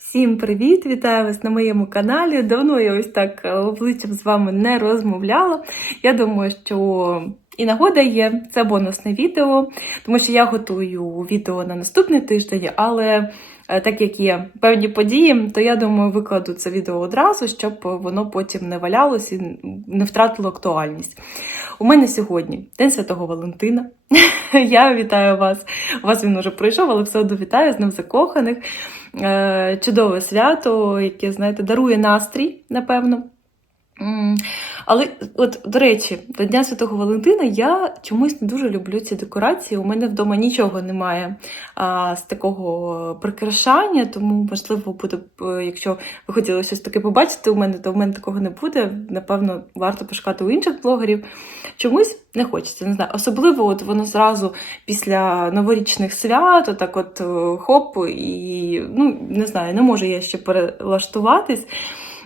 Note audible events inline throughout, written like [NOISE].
Всім привіт! Вітаю вас на моєму каналі. Давно я ось так е, обличчям з вами не розмовляла. Я думаю, що і нагода є, це бонусне відео, тому що я готую відео на наступний тиждень, але е, так як є певні події, то я думаю, викладу це відео одразу, щоб воно потім не валялось і не втратило актуальність. У мене сьогодні День Святого Валентина. [LAUGHS] Я вітаю вас. У вас він уже пройшов, але все одно вітаю з ним закоханих. Е, Чудове свято, яке, знаєте, дарує настрій, напевно. Але, от, до речі, до Дня Святого Валентина я чомусь не дуже люблю ці декорації. У мене вдома нічого немає а, з такого прикрашання, тому, можливо, буде, е, якщо ви хотіли щось таке побачити у мене, то в мене такого не буде. Напевно, варто пошукати у інших блогерів. Чомусь не хочеться, не знаю. Особливо от воно зразу після новорічних свят, отак от е, хоп, і ну, не знаю, не можу я ще перелаштуватись.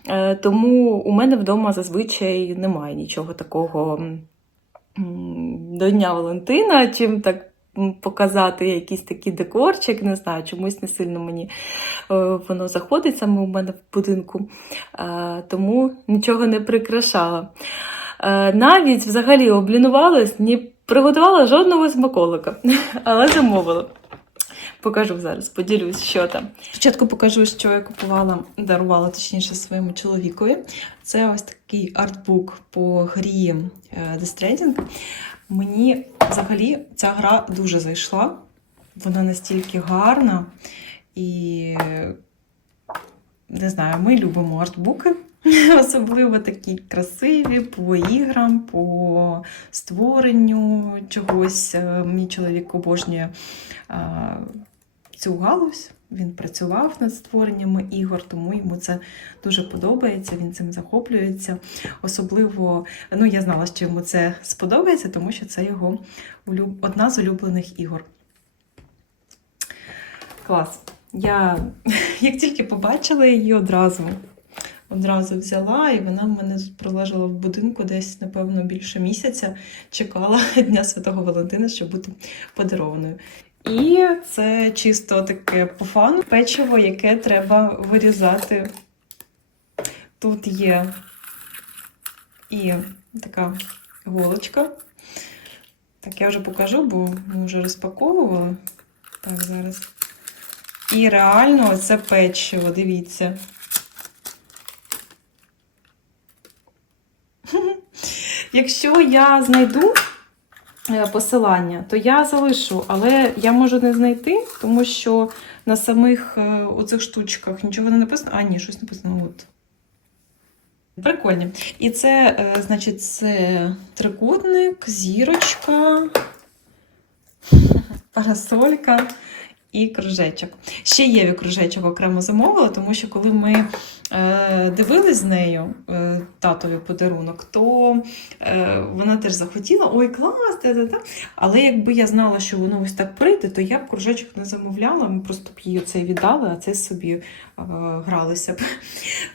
Е, Тому у мене вдома зазвичай немає нічого такого до Дня Валентина, чим так показати якийсь такий декорчик, не знаю, чомусь не сильно мені е, воно заходить саме у мене в будинку, Е, тому нічого не прикрашала. Навіть взагалі облінувалась, не приготувала жодного смаколика, [LAUGHS] але замовила. Покажу зараз, поділюсь, що там. Спочатку покажу, що я купувала, дарувала точніше своєму чоловікові. Це ось такий артбук по грі е, Death Stranding. Мені взагалі ця гра дуже зайшла. Вона настільки гарна і не знаю, ми любимо артбуки. [LAUGHS] Особливо такі красиві по іграм, по створенню чогось. Е, Мій чоловік обожнює е, цю галузь. Він працював над створеннями ігор, тому йому це дуже подобається. Він цим захоплюється. Особливо, ну я знала, що йому це сподобається, тому що це його одна з улюблених ігор. Клас. Я [LAUGHS] як тільки побачила її одразу, одразу взяла, і вона в мене пролежала в будинку десь, напевно, більше місяця. Чекала [LAUGHS] Дня Святого Валентина, щоб бути подарованою. І це чисто таке по фану печиво, яке треба вирізати. Тут є і така голочка. Так, я вже покажу, бо ми вже розпаковували. Так, зараз. І реально це печиво, дивіться. [LAUGHS] Якщо я знайду посилання, то я залишу, але я можу не знайти, тому що на самих е, оцих штучках нічого не написано. А, ні, щось написано. От. Прикольні. І це, е, значить, це трикутник, зірочка, парасолька і кружечок. Ще Єві кружечок окремо замовила, тому що коли ми е, дивились з нею е, татові подарунок, то е, вона теж захотіла, ой, клас, та-та-та. Але якби я знала, що воно ось так прийде, то я б кружечок не замовляла, ми просто б її це віддали, а це собі е, гралися б.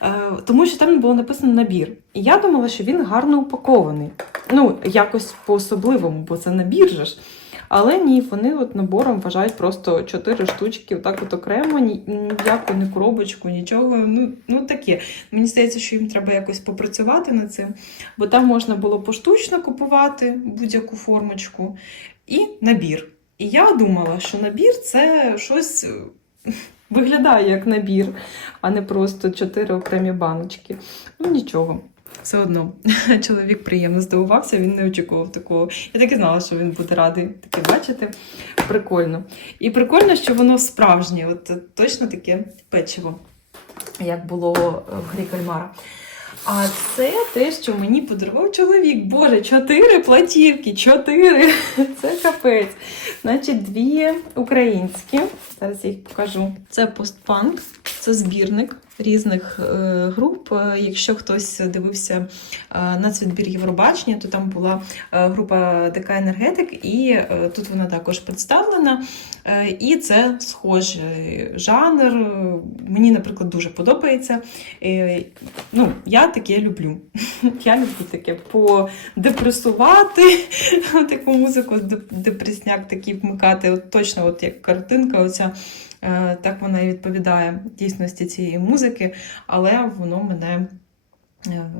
Е, тому що там було написано набір. І я думала, що він гарно упакований. Ну, якось по-особливому, бо це набір же ж. Але ні, вони от набором вважають просто чотири штучки, отак от окремо, ніяку не коробочку, нічого. Ну, ну таке. Мені здається, що їм треба якось попрацювати над цим, бо там можна було поштучно купувати будь-яку формочку і набір. І я думала, що набір це щось е, виглядає як набір, а не просто чотири окремі баночки. Ну нічого. Все одно [LAUGHS] чоловік приємно здивувався, він не очікував такого. Я так і знала, що він буде радий таке бачити. Прикольно. І прикольно, що воно справжнє, от точно таке печиво, як було в грі кальмара. А це те, що мені подарував чоловік. Боже, чотири платівки, чотири. [LAUGHS] Це капець. Значить, дві українські. Зараз я їх покажу. Це постпанк, це збірник різних е, груп. Е, Якщо хтось дивився е, на цвітбір Євробачення, то там була е, група ДК Енергетик, і е, тут вона також представлена. Е, І це схожий жанр. Мені, наприклад, дуже подобається. Е, Ну, я таке люблю. [LAUGHS] Я люблю таке подепресувати, [LAUGHS] таку музику, депресняк такий вмикати. От точно, от як картинка, оця Е, Так вона і відповідає дійсності цієї музики, але воно мене е,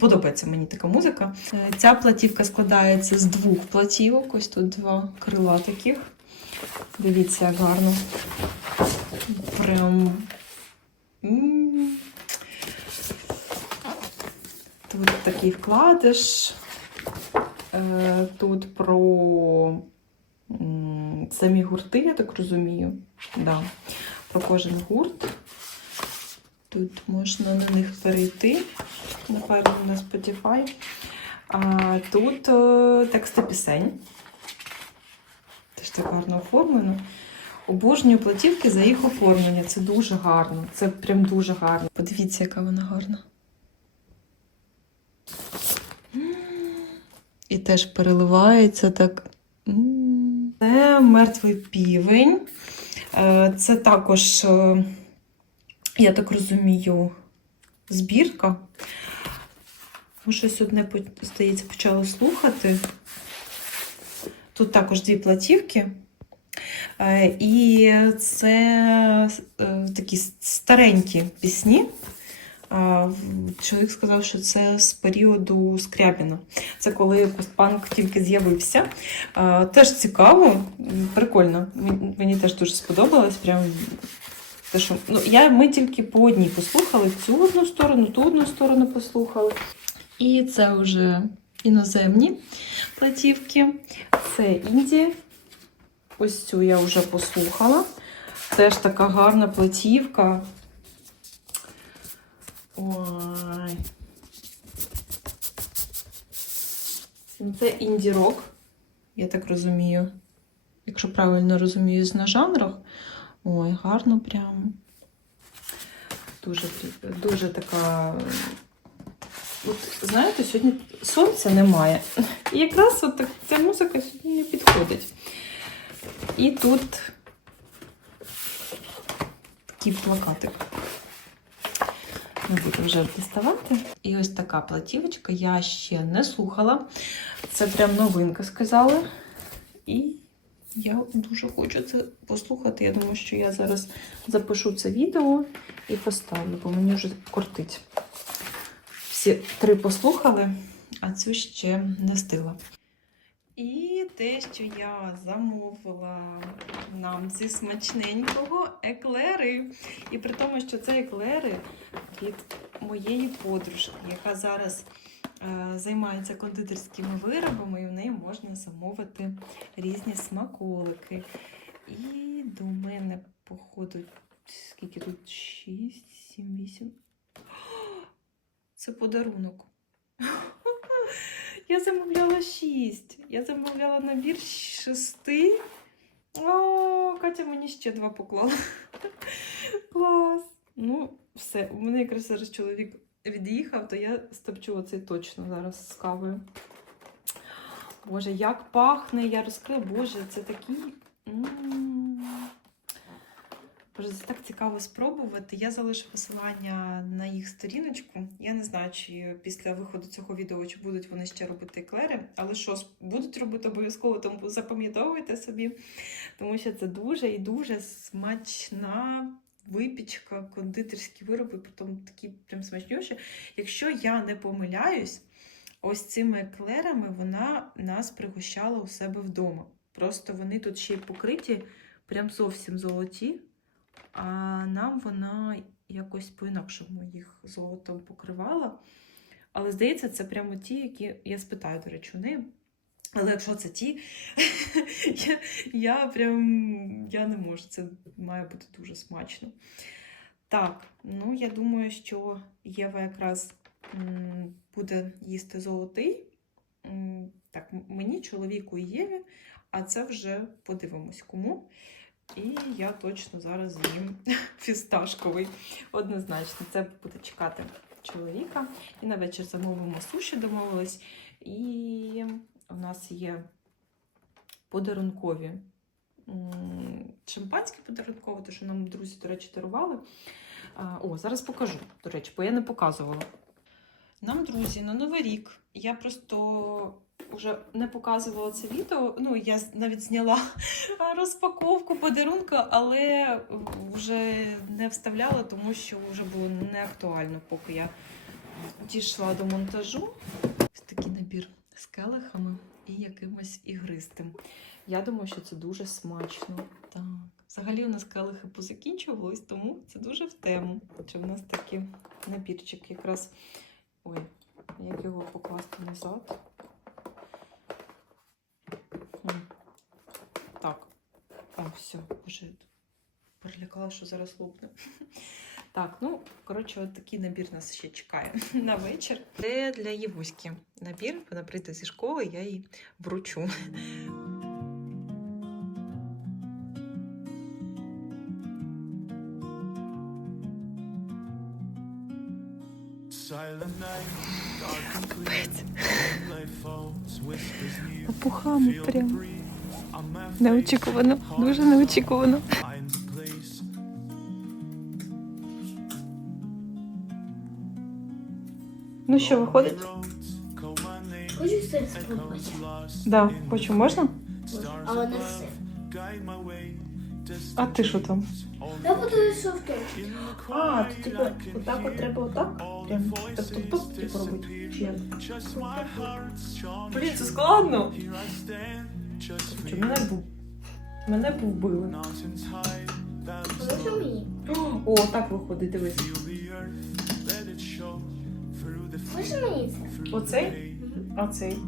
подобається мені така музика. Е, Ця платівка складається з двох платівок. Ось тут два крила таких. Дивіться, як гарно. Прям. Тут такий вкладиш. Е, Тут про самі гурти, я так розумію. Да. Про кожен гурт. Тут можна на них перейти, напевно, на Spotify. А тут е, тексти пісень. Теж так гарно оформлено. Обожнюю платівки за їх оформлення. Це дуже гарно. Це прям дуже гарно. Подивіться, яка вона гарна. І теж переливається так. Мертвий півень. Е, Це також, е, я так розумію, збірка. Ми щось одне, здається, почали слухати. Тут також дві платівки. Е, І це такі старенькі пісні. Чоловік сказав, що це з періоду Скрябіна. Це коли постпанк тільки з'явився. Теж цікаво, прикольно. Мені теж дуже сподобалось. Прям те, що, ну, я, ми тільки по одній послухали цю одну сторону, ту одну сторону послухали. І це вже іноземні платівки. Це Індія. Ось цю я вже послухала. Теж така гарна платівка. Ой. Це інді-рок, я так розумію. Якщо правильно розумію, на жанрах. Ой, гарно прям. Дуже, дуже така. От, знаєте, сьогодні сонця немає. І якраз от ця музика сьогодні не підходить. І тут такий плакатик. Не буду вже діставати. І ось така платівочка. Я ще не слухала. Це прям новинка сказали. І я дуже хочу це послухати. Я думаю, що я зараз запишу це відео і поставлю, бо мені вже кортить. Всі три послухали, а цю ще не встигла. І те, що я замовила нам зі смачненького еклери. І при тому, що це еклери від моєї подружки, яка зараз е, займається кондитерськими виробами, і в неї можна замовити різні смаколики. І до мене, походу, скільки тут? 6, 7, 8. Це подарунок. [LAUGHS] Я замовляла 6. Я замовляла набір 6. О, Катя мені ще два поклала. [LAUGHS] Клас. Ну, все. У мене якраз зараз чоловік від'їхав, то я стопчу оцей точно зараз з кавою. Боже, як пахне, я розкрию. Боже, це такий. м. Боже, це так цікаво спробувати. Я залишу посилання на їх сторіночку. Я не знаю, чи після виходу цього відео чи будуть вони ще робити еклери, але що будуть робити обов'язково, тому запам'ятовуйте собі, тому що це дуже і дуже смачна випічка, кондитерські вироби, потім такі прям смачніші. Якщо я не помиляюсь, ось цими еклерами вона нас пригощала у себе вдома. Просто вони тут ще й покриті, прям зовсім золоті. А нам вона якось по-інакшому їх золотом покривала. Але здається, це прямо ті, які я спитаю, до речі, у неї. Але якщо це ті, [LAUGHS] я, я прям я не можу. Це має бути дуже смачно. Так, ну я думаю, що Єва якраз буде їсти золотий. Так, мені, чоловіку і Єві, а це вже подивимось кому. І я точно зараз з'їм [LAUGHS] фісташковий. Однозначно, це буде чекати чоловіка. І на вечір замовимо суші, домовились. І у нас є подарункові шампанське подарункове, те, що нам друзі, до речі, дарували. О, зараз покажу, до речі, бо я не показувала. Нам, друзі, на Новий рік я просто Уже не показувала це відео. Ну, я навіть зняла [LAUGHS] розпаковку подарунку, але вже не вставляла, тому що вже було не актуально, поки я дійшла до монтажу. Ось такий набір з келихами і якимось ігристим. Я думаю, що це дуже смачно. Так. Взагалі у нас келихи позакінчувались, тому це дуже в тему. Що в нас такий набірчик якраз. Ой, як його покласти назад. М. Так. О, все, вже перелякала, що зараз лопне. Так, ну, коротше, от такий набір нас ще чекає [LAUGHS] на вечір. Це для Євуськи набір. Вона прийде зі школи, я їй вручу. The прям. Неочікувано, дуже неочікувано. Ну що, виходить? Хочу все спробувати. Да, хочу, можна? stars Але не все. А ти що там? Я буду. In А, то типу, отак от треба отак? Прям voices тут типу робити? Чи як? Блін, це складно. For мене був. Мене low. мені. О, так виходить, дивись. Feel the earth, let it show through the Покажи мені це. Оцей? А цей.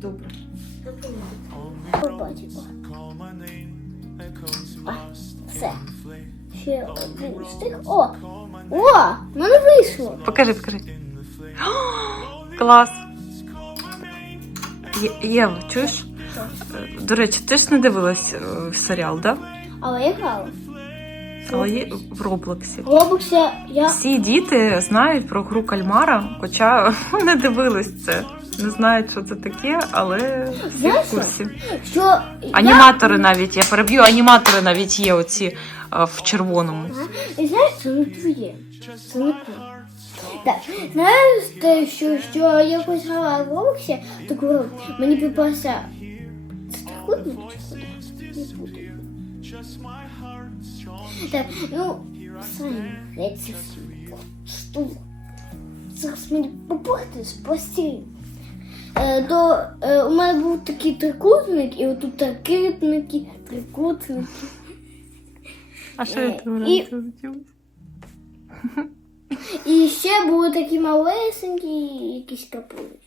Добре. lost все. Ще один штик. О! О! Мене вийшло. Покажи, покажи. Клас. Єва, чуєш? До речі, ти ж не дивилась е, серіал, да? Але я грала. Але є в Роблоксі. В Робоксі я... Всі діти знають про гру кальмара, хоча [LAUGHS] не дивились це. Не знають, що це таке, але всі в курсі. Що я... Аніматори навіть, я переб'ю, аніматори навіть є оці е, в червоному. І знаєш, це не твоє. Це не твоє. Так, знаєш те, що, що я грала в Робоксі, так мені попався... Це? Не буду. Так, ну, самі греться штук. Зараз мені попорти з постілі. Е, до, е, у мене був такий трикутник, і отут трикутники, трикутники. А що я тут і- І ще були такі малесенькі якісь капулечки.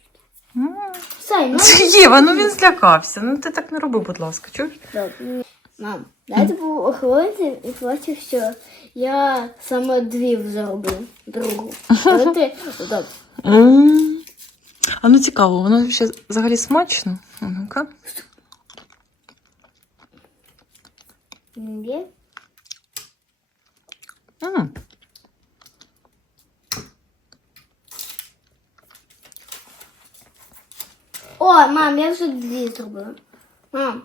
Сай, ну, Єва, ну він злякався. Ну ти так не роби, будь ласка, чуєш? так, ну, мам, дайте був охоронцем і бачив, що я саме дві зароблю другу. Але ти, так, А ну цікаво, воно ще взагалі смачно. А Ну-ка. М. О, мам, я вже дві зробила. Мам.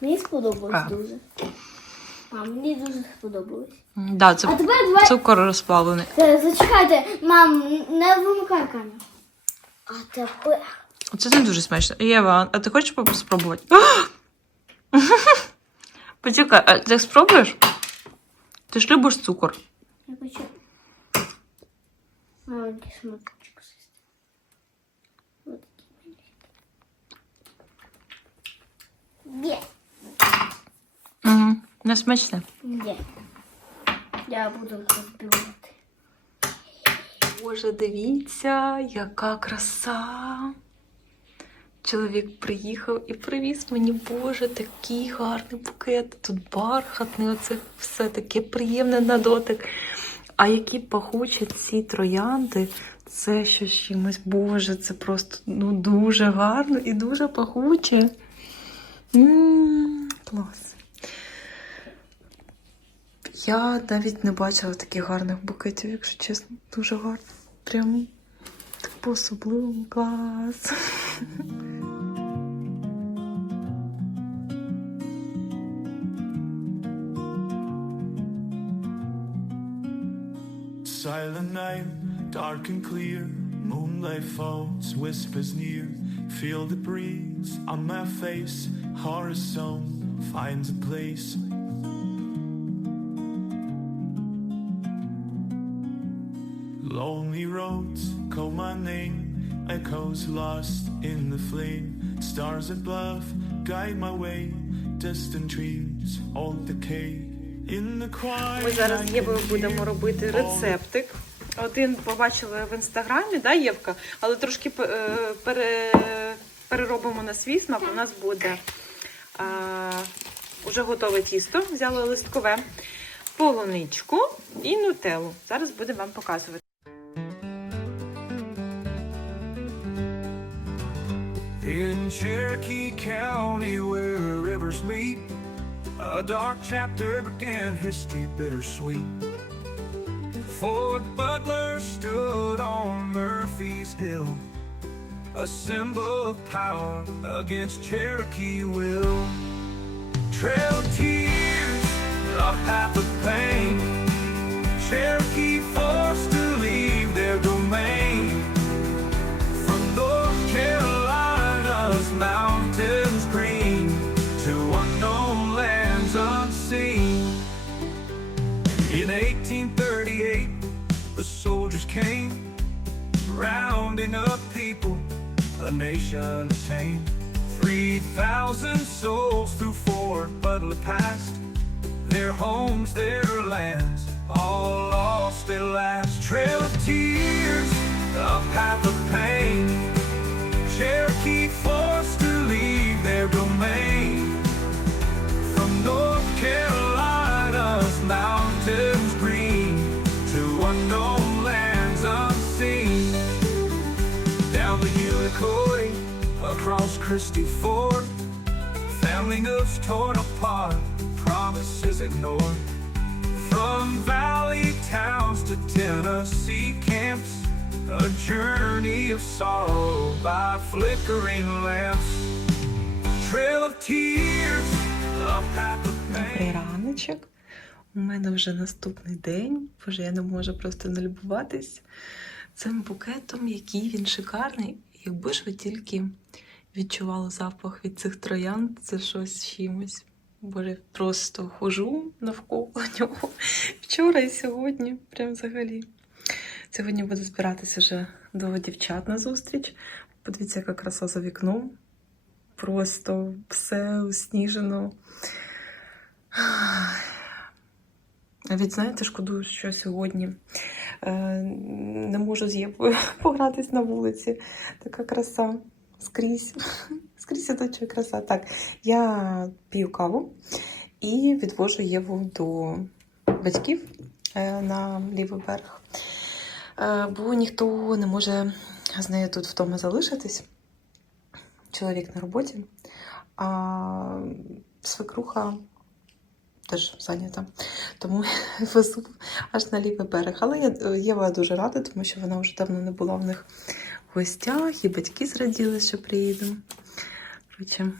Мені сподобалось А. дуже. Мам, мені дуже сподобалось. Да, А тепер давай. цукор розплавлений. Е, Зачекайте, мам, не вимикай камеру. А тепер. Це не дуже смачно. Єва, а ти хочеш спробувати? [GASPS] Почекай, а ти спробуєш? Ти ж любиш цукор. Я хочу. Маленький шматочок з'їсти. Ось такий маленький. Є. Угу. Не смачне. Є. Я буду розбивати. Боже, дивіться, яка краса. Чоловік приїхав і привіз мені, Боже, такий гарний букет. Тут бархатний, оце все таке приємне на дотик. А які пахучі ці троянди, це щось чимось, Боже, це просто ну, дуже гарно і дуже пахуче. Клас. Я навіть не бачила таких гарних букетів, якщо чесно. Дуже гарно. Прям так по-особливому клас. Silent night, dark and clear. Moonlight falls, whispers near. Feel the breeze on my face. Horizon finds a place. Lonely roads call my name, echoes lost in the flame. Stars above guide my way, distant dreams all decay. In the quiet. Ми зараз I з Євою can будемо hear робити all рецептик. Один побачили в інстаграмі, да, Євка? Але трошки е, пере, переробимо на свій смак. У нас буде е, уже готове тісто. Взяли листкове, полуничку і нутеллу. Зараз будемо вам показувати. In Cherokee County, where rivers meet, a dark chapter began history bittersweet. Fort Butler stood on Murphy's Hill, a symbol of power against Cherokee will. Trail tears of half of pain, Cherokee forced a nation tamed. 3,000 souls through Fort Butler passed, their homes, their lands, all lost at last. Trail of tears, a path of pain. Christie Ford, family notes torn apart, promises ignored. From valley towns to Tennessee camps, a journey of sorrow by flickering lamps. Trail of tears, a path of Добрий раночок. У мене вже наступний день. Боже, я не можу просто налюбуватись цим букетом, який він шикарний. Якби ж ви тільки відчували запах від цих троянд, це щось чимось. Боже, просто хожу навколо [LAUGHS] нього вчора і сьогодні. Прям взагалі. Сьогодні буду збиратися вже до дівчат на зустріч. Подивіться, яка краса за вікном. Просто все усніжено. Навіть знаєте, шкодую, що сьогодні е, не можу з Євою [LAUGHS] погратись на вулиці. Така краса скрізь. [LAUGHS] Скрізь ідуча краса. Так, я п'ю каву і відвожу Єву до батьків е, на лівий берег. Е, бо ніхто не може з нею тут вдома залишитись. Чоловік на роботі, а свекруха теж зайнята. Тому [LAUGHS] везу аж на лівий берег. Але Єва дуже рада, тому що вона вже давно не була в них гостях, і батьки зраділи, що приїду. Коротше,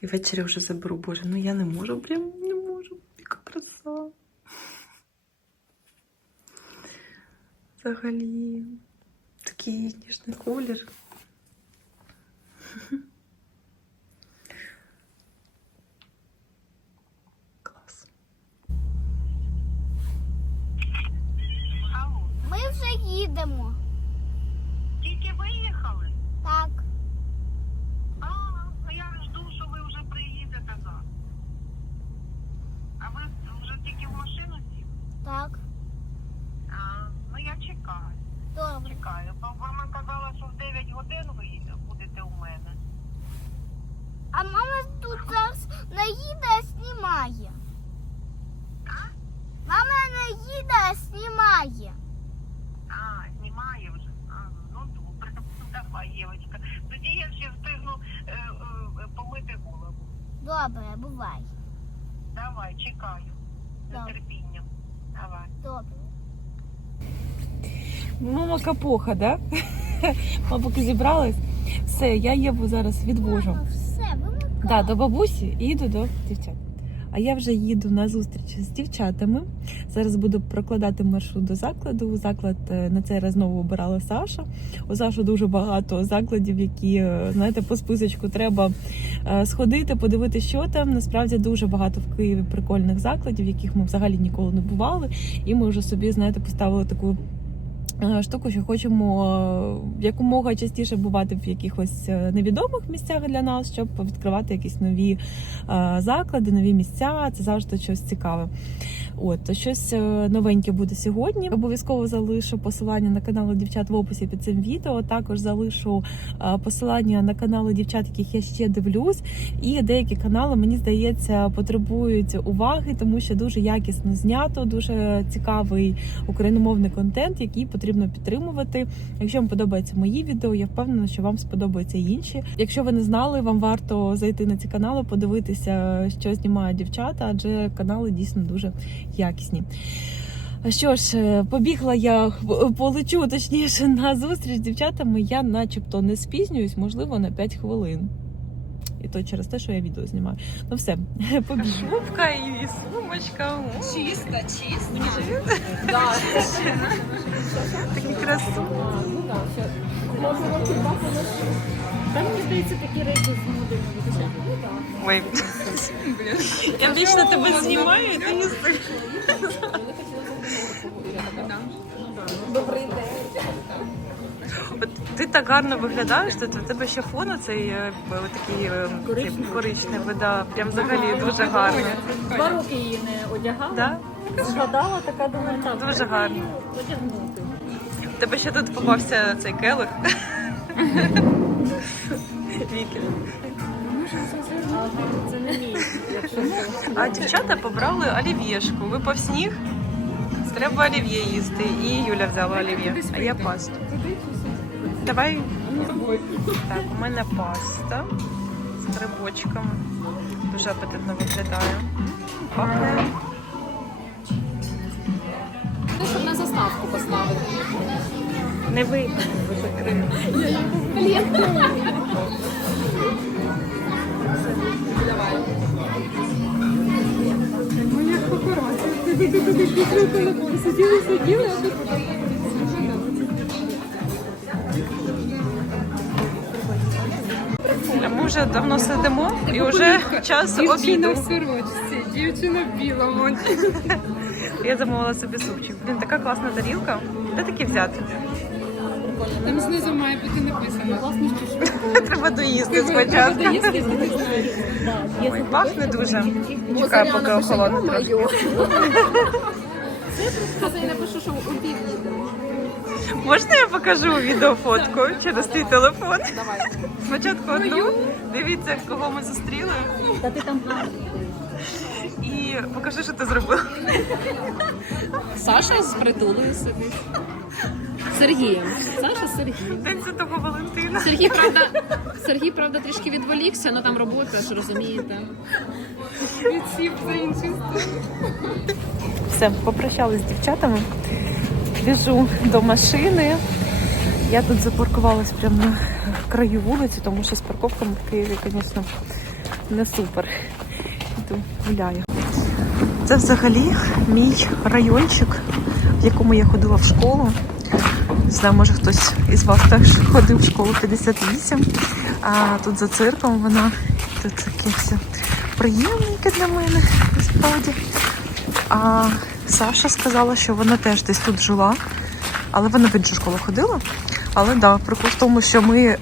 і ввечері вже заберу. Боже, ну я не можу, прям не можу. Яка краса. Взагалі, такий ніжний колір. Клас. Ми вже їдемо. Так, А, а я жду, що ви вже приїдете зараз. А ви вже тільки в машину сіли? так, А, ну я чекаю, добре. чекаю. Бо мама казала, що в 9 годин ви будете у мене. А мама тут зараз не їде, а знімає. Мама не їде, а знімає. А, знімає вже. А, ну добре. Давай, Євочка. Тоді я ще встигну е, е, помити голову. Добре, бувай. Давай, чекаю. З Добре. нетерпінням. Давай. Добре. Мама капоха, да? [LAUGHS] Мама поки зібралась. Все, я Єву зараз відвожу. Мама, все. Да, до бабусі і йду до дівчат. А я вже їду на зустріч з дівчатами. Зараз буду прокладати маршрут до закладу. Заклад е, на цей раз знову обирала Саша. У Сашу дуже багато закладів, які е, знаєте, по списочку треба е, сходити, подивитися, що там. Насправді дуже багато в Києві прикольних закладів, в яких ми взагалі ніколи не бували. І ми вже собі, знаєте, поставили таку. Е, Штуку, що хочемо е, якомога частіше бувати в якихось е, невідомих місцях для нас, щоб відкривати якісь нові заклади, нові місця. Це завжди щось цікаве. От щось е, новеньке буде сьогодні. Обов'язково залишу посилання на канали дівчат в описі під цим відео. Також залишу е, посилання на канали дівчат, яких я ще дивлюсь. І деякі канали, мені здається, потребують уваги, тому що дуже якісно знято, дуже цікавий україномовний контент, який потрібно підтримувати. Якщо вам подобаються мої відео, я впевнена, що вам сподобаються інші. Якщо ви не знали, вам варто зайти на ці канали, подивитися, що знімають дівчата, адже канали дійсно дуже якісні. Що ж, е, побігла я полечу точніше на зустріч з дівчатами. Я, начебто, не спізнююсь, можливо, на 5 хвилин. І то через те, що я відео знімаю. Ну все, [LAUGHS] побігла. Шубка і сумочка. Чисто, чисто. Такі красу. Там, мені здається, такі речі з моди Ой. Я вічно тебе знімаю, і ти не Добрий день. От ти так гарно виглядаєш, тут у тебе ще фон цей е, такий е, Коричневий. коричневий, да. Прям взагалі дуже гарно. Два роки її не одягала. Да? Згадала, така думаю, так. Дуже гарно. Одягнути. Тебе ще тут попався цей келих. А дівчата побрали олів'єшку. Випав сніг. Треба олів'є їсти. І Юля взяла олів'є, а я пасту. Давай. Так, у мене паста з грибочками. Дуже апетитно виглядає. Пахне. Щоб на заставку поставити. Не вийде. Сиділи, сиділи, а тут Ми вже давно сидимо і вже час обіду. сорочці, дівчина в білому. Я замовила собі супчик. Блін, така класна тарілка. Де такі взяти? Там знизу має бути написано. Треба доїсти спочатку. Ой, пахне дуже. Чекаю, поки охолоне трохи. Це я напишу, що у півдні. Можна я покажу відеофотку через твій телефон? Давай. Спочатку одну. Дивіться, кого ми зустріли. Та ти там гарно. І покажи, що ти зробила. Саша з притулою сидить. Сергієм. Саша з Сергієм. День Святого Валентина. Сергій, правда, Сергій, правда, трішки відволікся, але там робота, ж розумієте. Відсів за інший Все, попрощалися з дівчатами. Біжу до машини. Я тут запаркувалась прямо на краю вулиці, тому що з парковками в Києві, звісно, не супер. Йду гуляю. Це взагалі мій райончик, в якому я ходила в школу. Не знаю, може хтось із вас теж ходив в школу 58. А тут за цирком вона тут таке все приємненьке для мене, насправді. А Саша сказала, що вона теж десь тут жила, але вона в іншу школу ходила. Але да, прикол в тому, що ми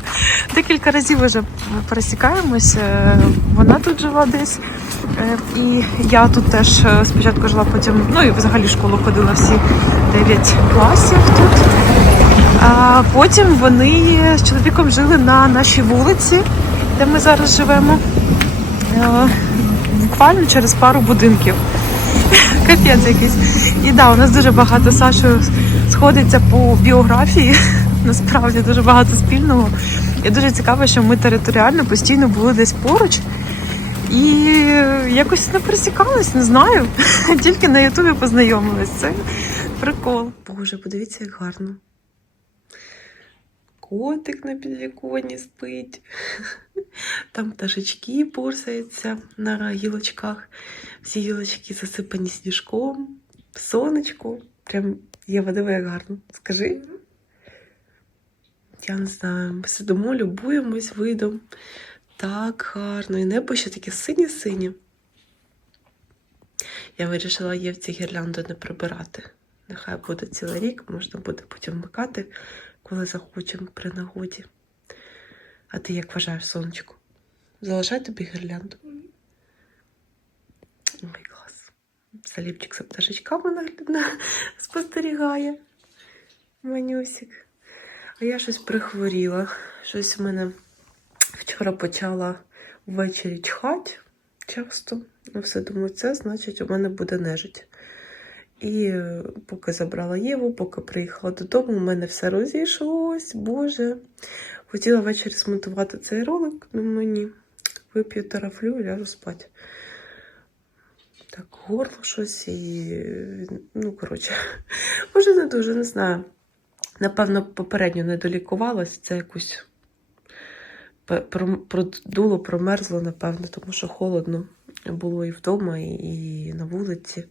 [LAUGHS] декілька разів вже пересікаємось. Е, Вона тут жила десь. Е, І я тут теж е, спочатку жила, потім, ну і взагалі в школу ходила всі 9 класів тут. А потім вони з чоловіком жили на нашій вулиці, де ми зараз живемо. Е, Буквально через пару будинків. [LAUGHS] Капець якийсь. І да, у нас дуже багато Сашою сходиться по біографії. [LAUGHS] Насправді дуже багато спільного. І дуже цікаво, що ми територіально постійно були десь поруч. І якось не пересікались, не знаю. [LAUGHS] Тільки на Ютубі познайомились. Це прикол. Боже, подивіться, як гарно. котик на підвіконні спить. [LAUGHS] Там пташечки порсаються на гілочках. Всі гілочки засипані сніжком, сонечко. Прям Єва, диви, як гарно. Скажи. Я не знаю, сидимо, любуємось видом. Так гарно. І небо ще таке синє-синє. Я вирішила Євці гірлянду не прибирати. Нехай буде цілий рік, можна буде потім вмикати, коли захочемо при нагоді. А ти як вважаєш, сонечко? Залишай тобі гірлянду. Ой, клас. Саліпчик за пташечками спостерігає. Манюсик. А я щось прихворіла. Щось в мене вчора почала ввечері чхати часто. Ну, все думаю, це значить, у мене буде нежить. І е, поки забрала Єву, поки приїхала додому, у мене все розійшлось, Боже. Хотіла ввечері смонтувати цей ролик, думаю, ні. Вип'ю тарафлю і ляжу спати. Так, горло щось і. Ну, коротше, [LAUGHS] може, не дуже, не знаю. Напевно, попередньо не долікувалась, це якусь продуло, промерзло, напевно, тому що холодно було і вдома, і, на вулиці.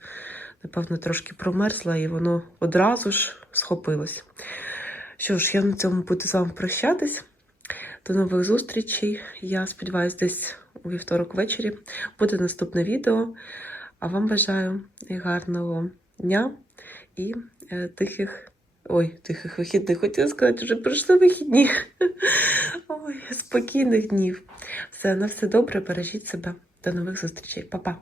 Напевно, трошки промерзла, і воно одразу ж схопилось. Що ж, я на цьому буду з вами прощатись. До нових зустрічей. Я сподіваюся, десь у вівторок ввечері буде наступне відео. А вам бажаю гарного дня і е, тихих. Ой, тихих вихідних. Хотіла сказати, вже пройшли вихідні. Ой, спокійних днів. Все, на все добре, бережіть себе. До нових зустрічей. Па-па.